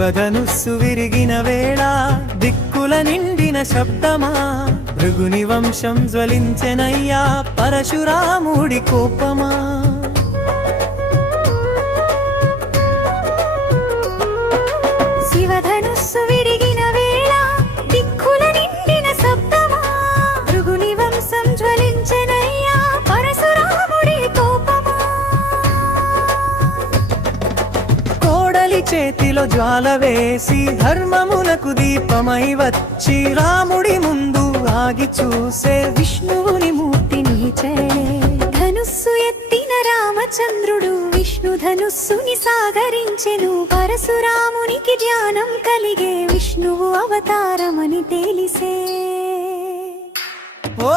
శివధనుస్సు విరిగిన వేళ దిక్కుల నిండిన శబ్దమా భృగుని వంశం జ్వలించెనయ్యా పరశురాముడి కోపమా. శివధనుస్సు విరిగిన వేళ దిక్కుల నిండిన శబ్దమా భృగుని వంశం జ్వలించెనయ్యా పరశురాముడి కోపమా. కోడలి చేతిలో జ్వాల వేసి ధర్మమునకు దీపమై వచ్చి రాముడి ముందు ఆగి చూసే విష్ణువుని మూర్తి నిలిచే. ధనుస్సు ఎత్తిన రామచంద్రుడు విష్ణు ధనుస్సుని సాగరించెను. పరశురామునికి ధ్యానం కలిగే విష్ణువు అవతారమని తెలిసే. ఓ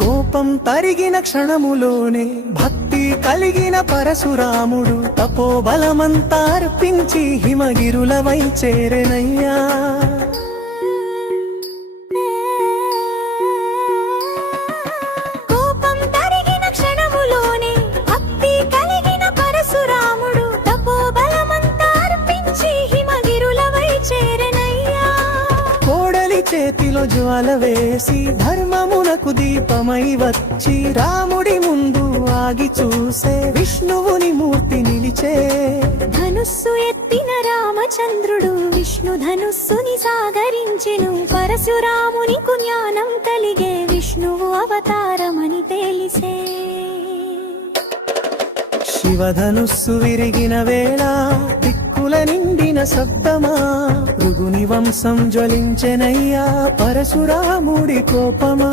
కోపం తరిగిన క్షణములోనే భక్తి కలిగిన పరశురాముడు తపోబలమంతా అర్పించి హిమగిరులవై చేరెనయ్యా. కోపం తరిగిన క్షణములోనే భక్తి కలిగిన పరశురాముడు తపోబలమంతా అర్పించి హిమగిరులవై చేరెనయ్యా. కోడలి చేతిలో జ్వాల వేసి ధర్మమునకు దీపమై వచ్చి రాముడి ముందు ఆగి చూసే విష్ణువుని మూర్తి నిలిచే. ధనుస్సు ఎత్తిన రామచంద్రుడు విష్ణు ధనుస్సుని సాగరించెను. పరశురామునికు జ్ఞానం కలిగే విష్ణువు అవతారమని తెలిసే. శివధనుస్సు విరిగిన వేళ దిక్కుల నిండిన శబ్దమా భృగుని వంశం జ్వలించెనయ్యా పరశురాముడి కోపమా.